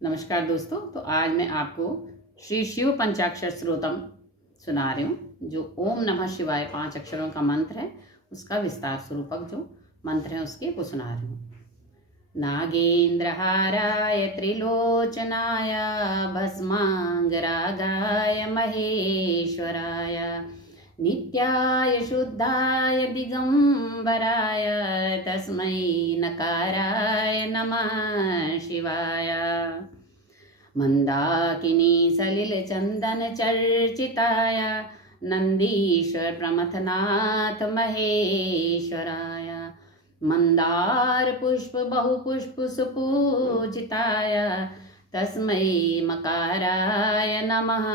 नमस्कार दोस्तों। तो आज मैं आपको श्री शिव पंचाक्षर श्रोतम सुना रही हूँ, जो ओम नमः शिवाय 5 अक्षरों का मंत्र है। उसका विस्तार स्वरूपक जो मंत्र है उसके वो सुना रही हूँ। नागेंद्रहाराय त्रिलोचनाय भस्मांगरागाय महेश्वराय नित्याय शुद्धाय दिगंबराय तस्मै नकाराय नमः शिवाय। मंदाकिनी सलिल चंदन चर्चिताय नंदीश्वर प्रमथनाथ महेश्वराय मंदार पुष्प बहुपुष्प सुपूजिताय तस्मै मकाराय नमः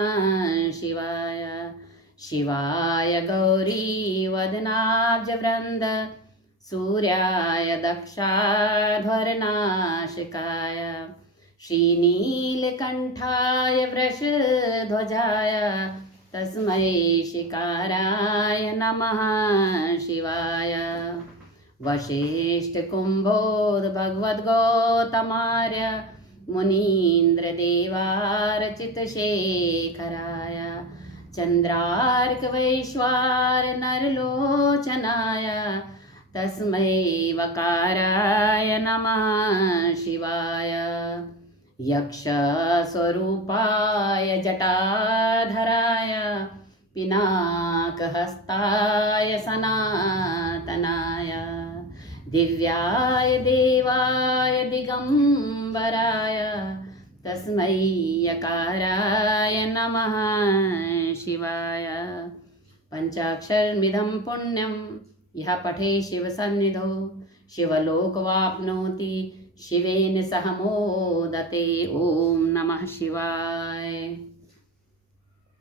शिवाय। शिवाय गौरी वदनाब्ज वृंद सूर्याय दक्षाध्वरनाशिकाय श्रीनीलकंठाय वृषध्वजाय तस्मै शिकाराय नमः शिवाय। वसिष्ठकुम्भोद्भगवद्गौतमार्य मुनीन्द्रदेवार्चितशेखराय चन्द्रार्कवैश्वानरलोचनाय तस्मै वकाराय नमः शिवाय। यक्षस्वरूपाय जटाधराय पिनाकहस्ताय सनातनाय दिव्याय देवाय दिगंबराय तस्मै यकाराय नमः शिवाय। पंचाक्षरमिदं पुण्यं यः पठे शिवसन्निधौ शिवलोकवाप्नोति शिवेन सह मोदते। ओम नमः शिवाय।